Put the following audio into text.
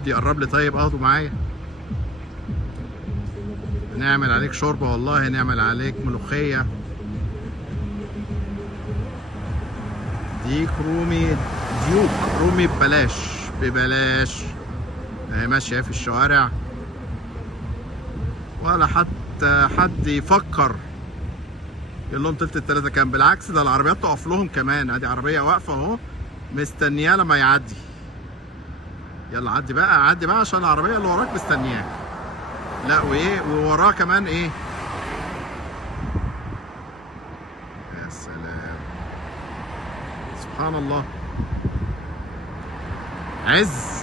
حد يقرب لي طيب اخده معايا. نعمل عليك شوربه والله، نعمل عليك ملوخيه. ديك رومي، ديوك رومي ببلاش ببلاش. اهي ماشيه في الشوارع ولا حتى حد يفكر يقول لهم تلت التلاته كام. بالعكس ده العربيات تقف لهم كمان. ادي عربيه واقفه اهو مستنياه لما يعدي. يلا عدي بقى، عدي بقى عشان العربيه اللي وراك مستنياك. لا وايه ووراه كمان ايه. يا سلام سبحان الله. عز